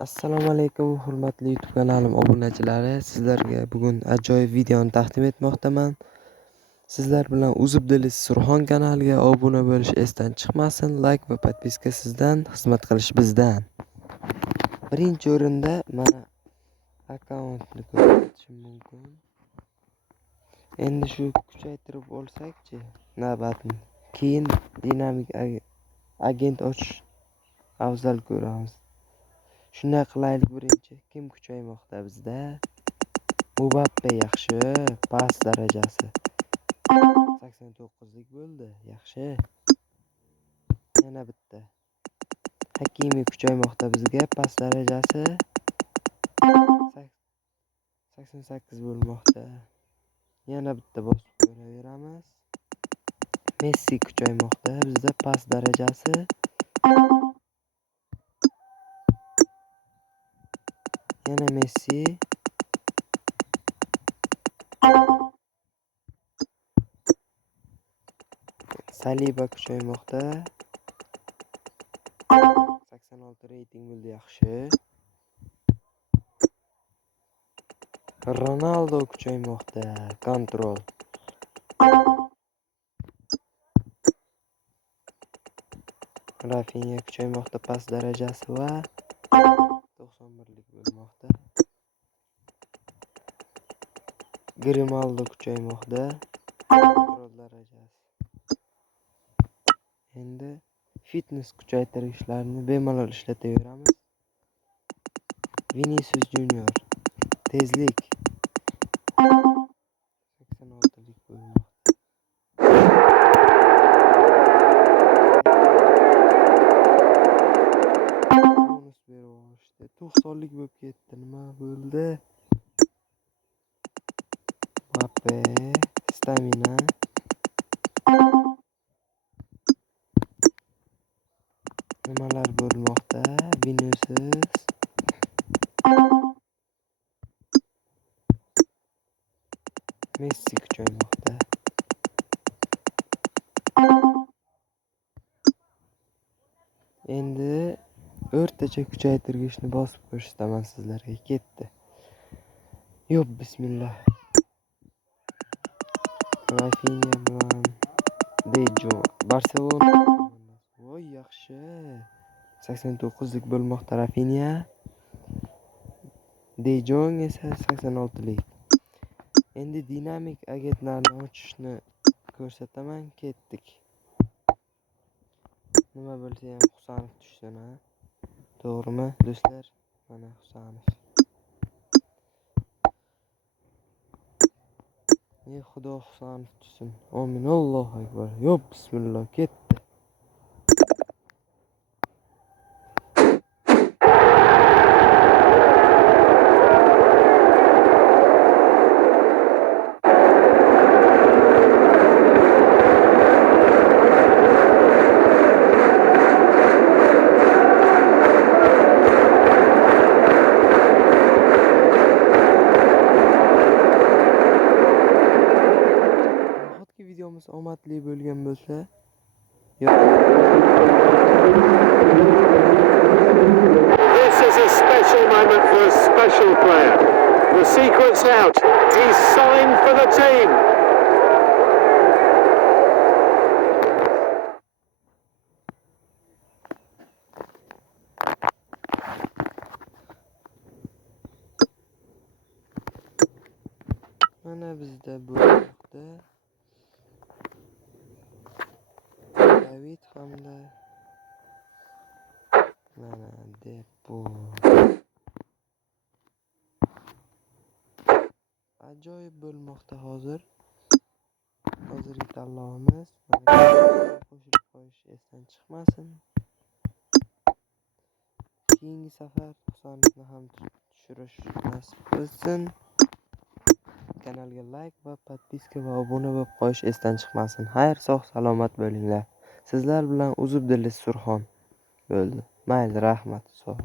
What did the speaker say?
Assalomu alaykum hurmatli YouTube kanalim obunachilari. Sizlarga bugun ajoyib videoni taqdim etmoqdaman. Sizlar bilan Uzubdilis Surxon kanaliga obuna bo'lish esdan chiqmasin. Like va podpiska sizdan, xizmat qilish bizdan. Birinchi o'rinda mana akkauntni ko'rsatishim mumkin. Endi shu kuchaytirib olsak-chi navbatni. Keyin dinamik agent ochish afzal ko'ramiz. Shunday qilaylik birinchi. Kim kuchaymoqda bizda? Mbappe yaxshi, pas darajasi 89lik bo'ldi, yaxshi. Yana bitta. Hakimi kuchaymoqda bizga, pas darajasi 88 bo'lmoqda. Yana bitta bosib ko'raveramiz. Messi kuchaymoqda bizda, pas darajasi yana Messi. Saliba kuchaymoqda. 86 reyting bo'ldi, yaxshi. Ronaldo kuchaymoqda. Kontrol. Rafinha kuchaymoqda, pas darajasi va 91lik bo'lmoqda. Grimaldo kuchaymoqda. Kontrol darajasi. Endi fitness kuchaytirgichlarni bemalol ishlataveramiz. Vinicius Junior tezlik 86lik bo'lmoqda. 90lik bo'lib ketdi. Nima bo'ldi? Mbappe, stamina. Nimalar bo'lmoqda? Vinicius. Messi kuchaymoqda. Endi o'rtacha kuchaytirgichni bosib ko'rsataman sizlarga. Ketdi. Yo'q, bismillah. Rafinha bilan De Jong. Barselona. Voy, yaxshi. 89lik bo'lmoqda Rafinha. De Jong esa 86lik. Endi dinamik agentlarni ochishni ko'rsataman. Ketdik. Nima bo'lsa ham Husanov tushsin, ha? To'g'rimi, do'stlar? Mana Husanov. Ey Xudo, Husanov tushsin. Amin, Allohu akbar. Yo'q, bismillah, ketdi. Videomuz omadli bo'lgan bo'lsa, This is a special moment for a special player. The secret's out. He's signed for the team. mana bizda bo'lmoqda. David hamda mana Depo. Ajoyib bo'lmoqda hozir. Hozirgi tanlovimiz. Qo'shib qo'yish esdan chiqmasin. Keyingi safar Husanovni ham tushirish nasib qilsin. Kanalga like va podpiska va obuna bo'lib qo'yish esdan chiqmasin. Xayr, sog' salomat bo'linglar. Sizlar bilan Uzubdilis Surxon bo'ldi. Mayli, rahmat. Sog'